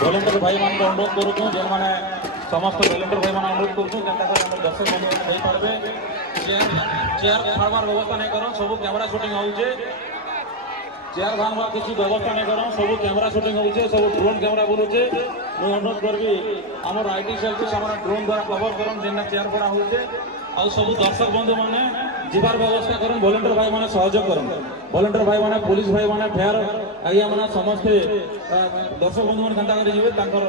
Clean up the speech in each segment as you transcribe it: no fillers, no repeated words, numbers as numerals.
ভলেଣ୍ଟିୟର ଭାଇମାନଙ୍କୁ ଅନୁରୋଧ କରୁଛୁ ଯେଉଁମାନେ ସମସ୍ତ ଭଲେଣ୍ଟିୟର ଭାଇମାନେ ଅନୁରୋଧ କରୁଛୁ ଯେନ୍ତା କରି ଆମର ଦର୍ଶକ ବନ୍ଧୁ ହେଇପାରିବେ। ଚେୟାର ଛାଡ଼ବାର ବ୍ୟବସ୍ଥା ନାଇଁ କର, ସବୁ କ୍ୟାମେରା ସୁଟିଂ ହଉଛେ। ଚେୟାର ଭାঙବାର କିଛି ବ୍ୟବସ୍ଥା ନାଇଁ କର, ସବୁ କ୍ୟାମେରା ସୁଟିଂ ହଉଛେ, ସବୁ ଡ୍ରୋନ୍ କ୍ୟାମେରା ବୁଲୁଛେ। ମୁଁ ଅନୁରୋଧ କରିବି ଆମର ଆଇଟି ସେଲ୍କୁ ସେମାନେ ଡ୍ରୋନ୍ ଦ୍ୱାରା କଭର କରନ୍ ଯେନ୍ଟା ଚେୟାର ପଡ଼ା ହଉଛେ। ଆଉ ସବୁ ଦର୍ଶକ ବନ୍ଧୁମାନେ ଯିବାର ବ୍ୟବସ୍ଥା କରନ୍, ଭଲେଣ୍ଟିୟର ଭାଇମାନେ ସହଯୋଗ କରନ୍। ଭଲେଣ୍ଟିୟର ଭାଇମାନେ, ପୋଲିସ ଭାଇମାନେ, ଫେୟାର ଆଜ୍ଞା ମାନେ ସମସ୍ତେ ଦର୍ଶକ ବନ୍ଧୁମାନେ କେନ୍ତା କରି ଯିବେ ତାଙ୍କର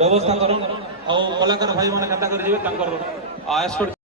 ବ୍ୟବସ୍ଥା କରନ୍। ଆଉ କଳାକାର ଭାଇମାନେ କେନ୍ତା କରି ଯିବେ ତାଙ୍କର ଏସ୍କର୍ଟ